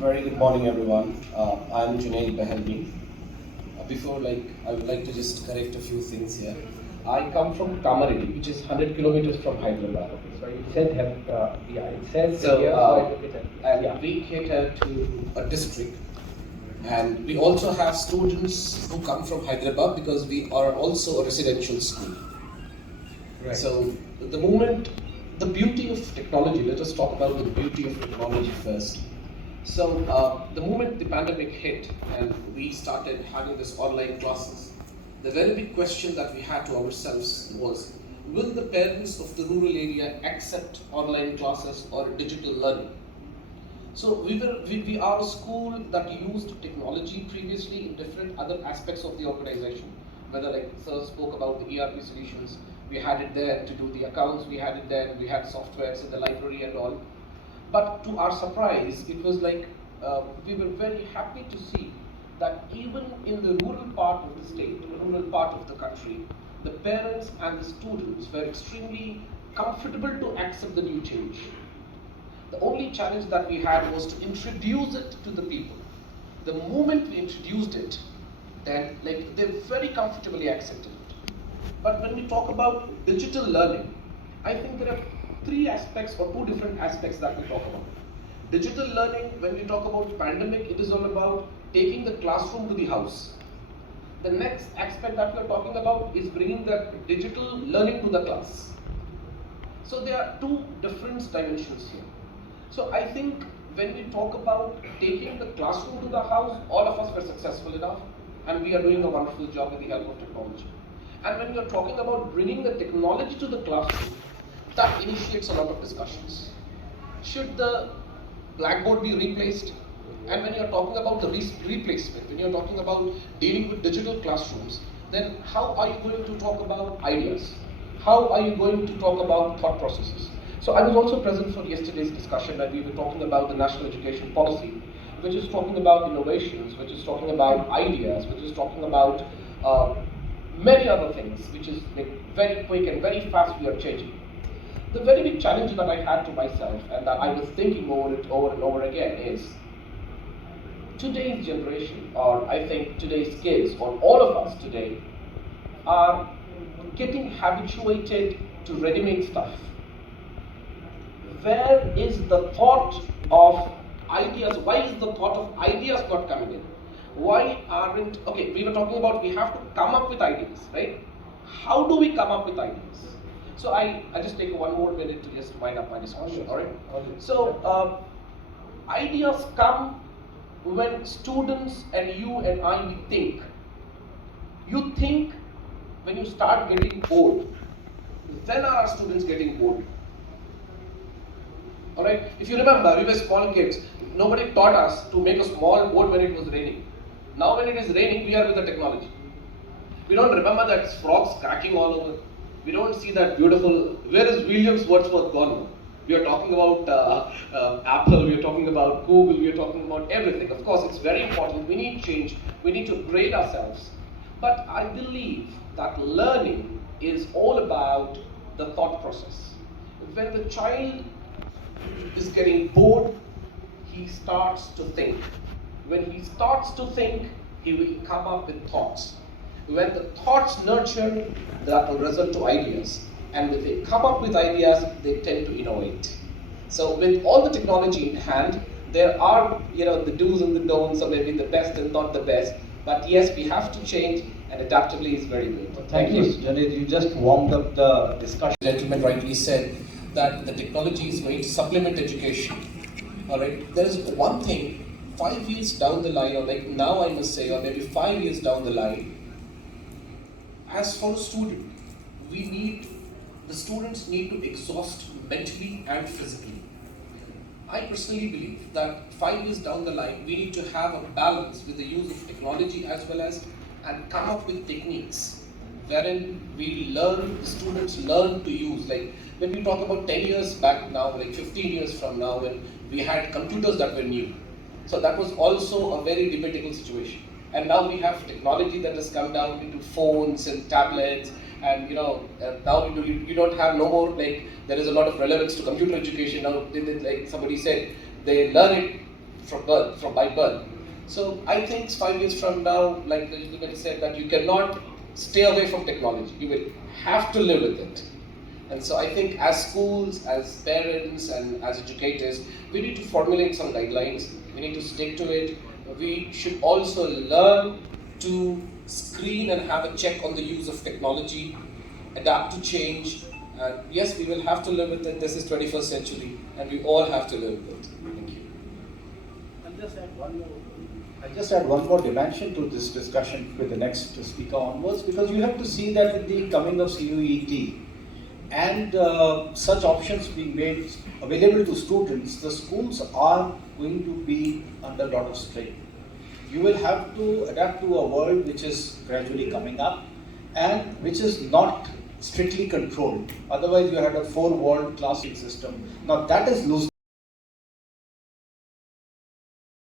Very good morning, everyone. I'm Junaid Bahelmi. I would like to just correct a few things here. I come from Kamareddy, which is 100 kilometers from Hyderabad. So it said, it says So, here, so I took it. And Yeah. we cater to a district, and we also have students who come from Hyderabad because we are also a residential school. Right. So, the beauty of technology, let us talk about the beauty of technology first. So, the moment the pandemic hit and we started having this online classes, the very big question that we had to ourselves was, will the parents of the rural area accept online classes or digital learning? So we are a school that used technology previously in different other aspects of the organization. Whether, like Sir spoke about the ERP solutions, we had it there to do the accounts, we had it there, we had softwares in the library and all. But to our surprise, it was like we were very happy to see that even in the rural part of the state, the rural part of the country, the parents and the students were extremely comfortable to accept the new change. The only challenge that we had was to introduce it to the people. The moment we introduced it, then they very comfortably accepted it. But when we talk about digital learning, I think there are three aspects or two different aspects that we talk about. Digital learning, when we talk about pandemic, it is all about taking the classroom to the house. The next aspect that we are talking about is bringing the digital learning to the class. So there are two different dimensions here. So I think when we talk about taking the classroom to the house, all of us were successful enough, and we are doing a wonderful job with the help of technology. And when we are talking about bringing the technology to the classroom, that initiates a lot of discussions. Should the blackboard be replaced? And when you're talking about the replacement, when you're talking about dealing with digital classrooms, then how are you going to talk about ideas? How are you going to talk about thought processes? So I was also present for yesterday's discussion when we were talking about the national education policy, which is talking about innovations, which is talking about ideas, which is talking about many other things, which is very quick and very fast we are changing. The very big challenge that I had to myself and that I was thinking over it over and over again is today's generation, or I think today's kids, or all of us today, are getting habituated to ready-made stuff. Where is the thought of ideas? Why is the thought of ideas not coming in? Why aren't, okay, we were talking about we have to come up with ideas, right? How do we come up with ideas? So I just take one more minute to just wind up my discussion, all right? So ideas come when students and you and I, we think. You think when you start getting bored. When are our students getting bored? Alright, if you remember, we were small kids. Nobody taught us to make a small boat when it was raining. Now when it is raining, we are with the technology. We don't remember that frogs cracking all over. We don't see that beautiful, where is Williams Wordsworth gone? We are talking about Apple, we are talking about Google, we are talking about everything. Of course, it's very important. We need change. We need to upgrade ourselves. But I believe that learning is all about the thought process. When the child is getting bored, he starts to think. When he starts to think, he will come up with thoughts. When the thoughts nurture, that will result to ideas. And when they come up with ideas, they tend to innovate. So with all the technology in hand, there are the do's and the don'ts, or maybe the best and not the best. But yes, we have to change, and adaptability is very good. Thank you, Junaid. You just warmed up the discussion. The gentleman rightly said that the technology is going to supplement education. All right, there is one thing, 5 years down the line, or like now I must say, or maybe 5 years down the line, as for a student, the students need to exhaust mentally and physically. I personally believe that 5 years down the line, we need to have a balance with the use of technology as well as and come up with techniques wherein the students learn to use. Like when we talk about 10 years back now, like 15 years from now, when we had computers that were new. So that was also a very debatable situation. And now we have technology that has come down into phones and tablets, and now you don't have no more, like there is a lot of relevance to computer education now. Like somebody said, they learn it from by birth. So I think 5 years from now, like the gentleman said, that you cannot stay away from technology. You will have to live with it. And so I think as schools, as parents, and as educators, we need to formulate some guidelines. We need to stick to it. We should also learn to screen and have a check on the use of technology, adapt to change. And yes, we will have to live with it. This is 21st century, and we all have to live with it. Thank you. I'll just add one more dimension to this discussion with the next speaker onwards, because you have to see that with the coming of CUET and such options being made available to students, the schools are going to be under a lot of strain. You will have to adapt to a world which is gradually coming up and which is not strictly controlled. Otherwise, you had a 4-walled classroom system. Now that is loose.